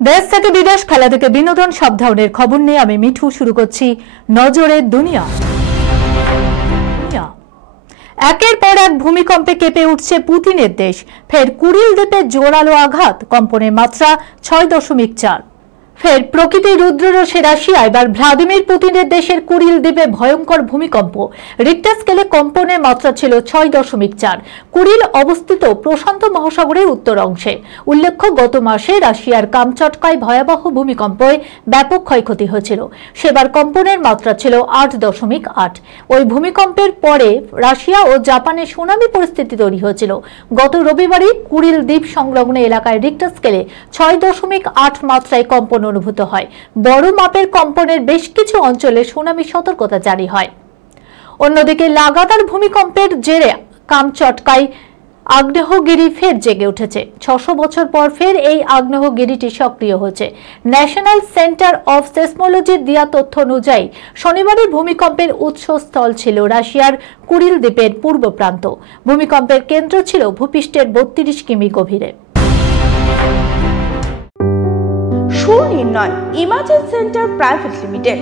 দেশ থেকে বিদেশ, খেলা থেকে বিনোদন, সব ধরনের খবর নিয়ে আমি মিঠু শুরু করছি নজরের দুনিয়া। একের পর এক ভূমিকম্পে কেঁপে উঠছে পুতিনের দেশ। ফের কুরিল দ্বীপে জোরালো আঘাত, কম্পনের মাত্রা 6.4। ফের প্রকৃতির রুদ্ররোষে রাশিয়া। এবার ভ্লাদিমির পুতিনের দেশের কুরিল দ্বীপে ভয়ঙ্কর ভূমিকম্প। রিক্টার স্কেলে কম্পনের মাত্রা ছিল 6.4। কুরিল অবস্থিত প্রশান্ত মহাসাগরের উত্তর অংশে। উল্লেখ্য, গত মাসে রাশিয়ার কামচাটকায় ভয়াবহ ভূমিকম্পে ব্যাপক ক্ষয়ক্ষতি হয়েছিল। সেবার কম্পনের মাত্রা ছিল 8.8। ওই ভূমিকম্পের পরে রাশিয়া ও জাপানে সুনামি পরিস্থিতি তৈরি হয়েছিল। গত রবিবারই কুরিল দ্বীপ সংলগ্ন এলাকায় রিক্টার স্কেলে 6.8 মাত্রায় কম্পন অনুভূত হয়। বড় মাপের কম্পনের বেশ কিছু অঞ্চলে সুনামি সতর্কতা জারি হয়। অন্যদিকে লাগাতার ভূমিকম্পের জেরে কামচটকায় আগ্নেয়গিরি ফের জেগে উঠেছে। 600 বছর পর ফের এই আগ্নেয়গিরিটি সক্রিয় হয়েছে। ন্যাশনাল সেন্টার অফ সেসমোলজির দেয়া তথ্য অনুযায়ী শনিবারের ভূমিকম্পের উৎসস্থল ছিল রাশিয়ার কুরিল দ্বীপের পূর্ব প্রান্ত। ভূমিকম্পের কেন্দ্র ছিল ভূপৃষ্ঠের 32 কিমি গভীরে। Sunirnoy imaging centre private limited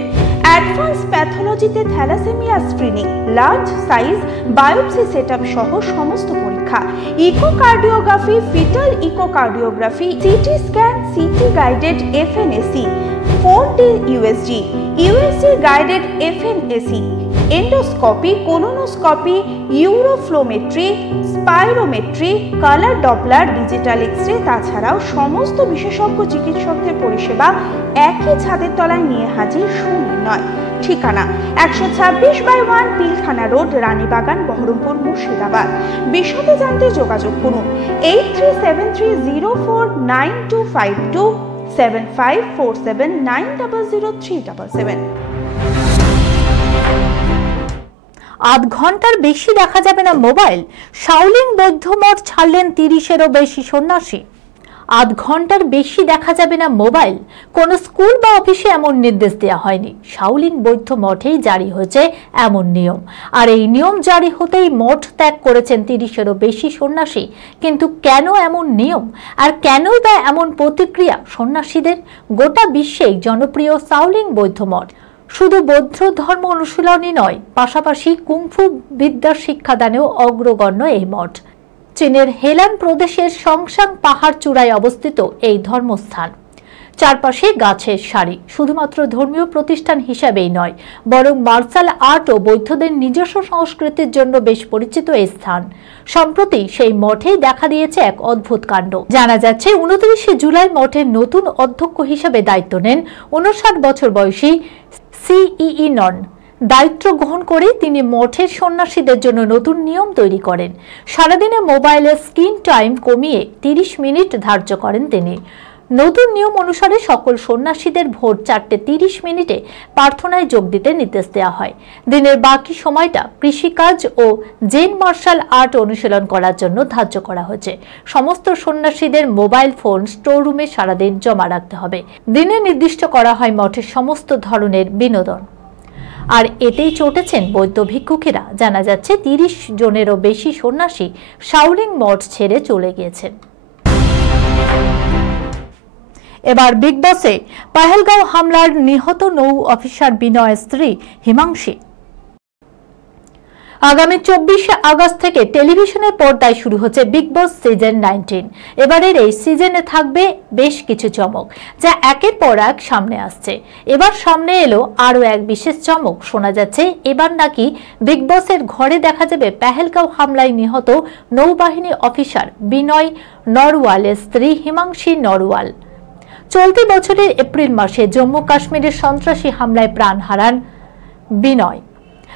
advance প্যাথোলজিতে thalassaemia screening, large size biopsy setup সহ সমস্ত পরীক্ষা, echocardiography, foetal echocardiography, CT scan, CT guided FNAC, 4D USG, USG guided FNAC, endoscopy, colonoscopy, uroflowmetry, spirometry, colour Doppler, digital X-ray, তাছাড়াও সমস্ত বিশেষজ্ঞ চিকিৎসকদের পরিষেবা একই ছাদের তলায় নিয়ে হাজির সুনির্ণয়। ঠিকানা 126/1 পিলখানা রোড, রানীবাগান, বহরমপুর, মুর্শিদাবাদ। বিশদে জানতে যোগাযোগ করুন 8373049252, 7547900377। আধ ঘন্টার বেশি দেখা যাবে না মোবাইল। শাওলিং বৌদ্ধ মঠ ছাড়লেন 30-এরও বেশি সন্ন্যাসী। আধ ঘন্টার বেশি দেখা যাবে না মোবাইল। কোন স্কুল বা অফিসে এমন নির্দেশ দেওয়া হয়নি। শাওলিং বৌদ্ধ মঠেই জারি হয়েছে এমন নিয়ম। আর এই নিয়ম জারি হতেই মঠ ত্যাগ করেছেন 30-এরও বেশি সন্ন্যাসী। কিন্তু কেন এমন নিয়ম, আর কেনই বা এমন প্রতিক্রিয়া সন্ন্যাসীদের? গোটা বিশ্বেই জনপ্রিয় শাওলিং বৌদ্ধ মঠ শুধু বৌদ্ধ ধর্ম অনুশীলনই নয়, পাশাপাশি কুংফু বিদ্যার শিক্ষাদানেও অগ্রগণ্য এই মঠ। চীনের হেলান প্রদেশের সংসাং পাহাড় চূড়ায় অবস্থিত এই ধর্মস্থান। চারপাশে গাছের সারি। শুধুমাত্র ধর্মীয় প্রতিষ্ঠান হিসাবেই নয়, বরং মার্শাল আর্ট ও বৌদ্ধদের নিজস্ব সংস্কৃতির জন্য বেশ পরিচিত এই স্থান। সম্প্রতি সেই মঠেই দেখা দিয়েছে এক অদ্ভুত কাণ্ড। জানা যাচ্ছে 29 জুলাই মঠের নতুন অধ্যক্ষ হিসেবে দায়িত্ব নেন 59 বছর বয়সী সিইই নন। দায়িত্ব গ্রহণ করে তিনি মঠের সন্ন্যাসীদের জন্য নতুন নিয়ম তৈরি করেন। সারাদিনে মোবাইলের স্ক্রিন টাইম কমিয়ে 30 মিনিট ধার্য করেন তিনি। নতুন নিয়ম অনুসারে সকল সন্ন্যাসীদের ভোর 4:30 প্রার্থনায় যোগ দিতে নির্দেশ দেওয়া হয়। দিনের বাকি সময়টা কৃষিকাজ ও জেন মার্শাল আর্ট অনুশীলন করার জন্য ধার্য করা হয়েছে। সমস্ত সন্ন্যাসীদের মোবাইল ফোন স্টোর রুমে সারাদিন জমা রাখতে হবে। দিনে নির্দিষ্ট করা হয় মঠের সমস্ত ধরনের বিনোদন। আর এতেই চটেছেন বৌদ্ধ ভিক্ষুকেরা। জানা যাচ্ছে 30 জনেরও বেশি সন্ন্যাসী শাওলিং মঠ ছেড়ে চলে গিয়েছেন। এবার বিগ বসে পাহেলগাঁও হামলার নিহত নৌ অফিসার বিনয়ের স্ত্রী হিমাংশী। আগামী 24 আগস্ট থেকে টেলিভিশনের পর্দায় শুরু হচ্ছে বিগ বস সিজন 19। এবারের এই সিজনে থাকবে বেশ কিছু চমক, যা একের পর এক সামনে আসছে। এবার সামনে এলো আরো এক বিশেষ চমক। শোনা যাচ্ছে এবার নাকি বিগ বসের ঘরে দেখা যাবে পাহেলগাঁও হামলায় নিহত নৌবাহিনী অফিসার বিনয় নরওয়ালের স্ত্রী হিমাংশী নরওয়াল। চলতি বছরের এপ্রিল মাসে জম্মু কাশ্মীরের সন্ত্রাসী হামলায় প্রাণ হারান বিনয়।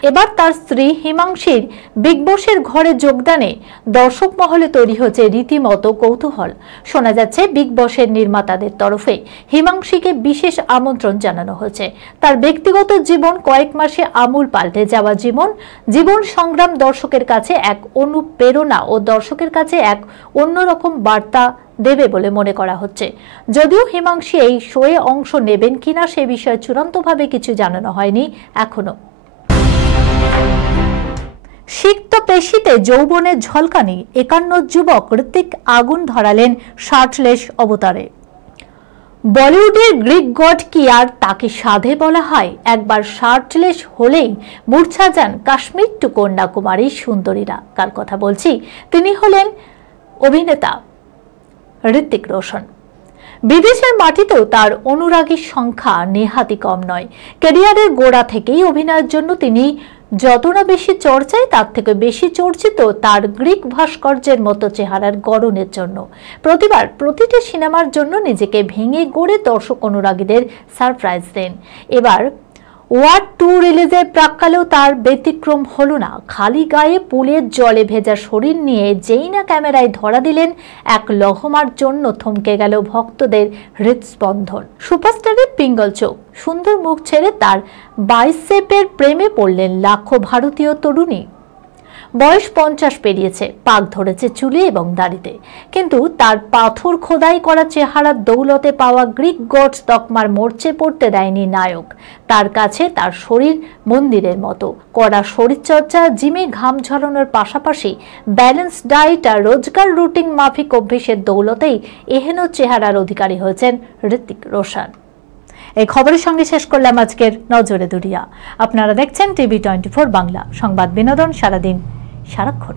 এবার তার স্ত্রী হিমাংশীর বিগ বসের ঘরে যোগদানে দর্শক মহলে তৈরি হয়েছে রীতিমতো কৌতূহল। শোনা যাচ্ছে বিগ বসের নির্মাতাদের তরফে হিমাংশীকে বিশেষ আমন্ত্রণ জানানো হয়েছে। তার ব্যক্তিগত জীবন, কয়েক মাসে আমূল পাল্টে যাওয়া জীবন সংগ্রাম দর্শকের কাছে এক অনুপ্রেরণা ও দর্শকের কাছে এক অন্যরকম বার্তা দেবে বলে মনে করা হচ্ছে। যদিও হিমাংশী এই শোয়ে অংশ নেবেন কিনা সে বিষয়ে চূড়ান্তভাবে কিছু জানানো হয়নি এখনো। সিক্ত পেশিতে যৌবনের ঝলকানি, 51 যুবক ঋত্বিক আগুন ধরালেন শার্টলেস অবতারে। বলিউডের গ্রিক গড কি আর তাকে সাধে বলা হয়? একবার শার্টলেস হলেই মূর্ছা যান কাশ্মীর টু কন্যাকুমারী সুন্দরীরা। কার কথা বলছি? তিনি হলেন অভিনেতা ঋত্বিক রোশন। বিদেশের মাটিতেও তার অনুরাগীর সংখ্যা নেহাতি কম নয়। ক্যারিয়ারের গোড়া থেকেই অভিনয়ের জন্য তিনি যত না বেশি চর্চায়, তার থেকে বেশি চর্চিত তার গ্রিক ভাস্কর্যের মতো চেহারার গড়নের জন্য। প্রতিবার প্রতিটি সিনেমার জন্য নিজেকে ভেঙে গড়ে দর্শক অনুরাগীদের সারপ্রাইজ দেন। এবার ওয়ার 2 রিলিজের প্রাক্কালেও তার ব্যতিক্রম হলো না। খালি গায়ে পুলের জলে ভেজা শরীর নিয়ে যেই না ক্যামেরায় ধরা দিলেন, এক লহমার জন্য থমকে গেল ভক্তদের হৃদস্পন্দন। সুপারস্টারের পিঙ্গল চোখ, সুন্দর মুখ ছেড়ে তার বাইসেপের প্রেমে পড়লেন লাখো ভারতীয় তরুণী। বয়স 50 পেরিয়েছে, পাক ধরেছে চুলে এবং দাড়িতে, কিন্তু তার পাথর খোদাই করা চেহারার দৌলতে পাওয়া গ্রিক গডস তকমার মরচে পড়তে দেয়নি নায়ক। তার কাছে তার শরীর মন্দিরের মতো। কড়া শরীরচর্চা, জিমে ঘাম ঝরানোর পাশাপাশি ব্যালেন্স ডায়েট আর রোজগার রুটিন মাফিক অভ্যেসের দৌলতেই এহেন চেহারার অধিকারী হয়েছেন ঋত্বিক রোশন। এই খবরের সঙ্গে শেষ করলাম আজকের নজরে দুনিয়া। আপনারা দেখছেন টিভি 24 বাংলা, সংবাদ বিনোদন সারাদিন সারাক্ষণ।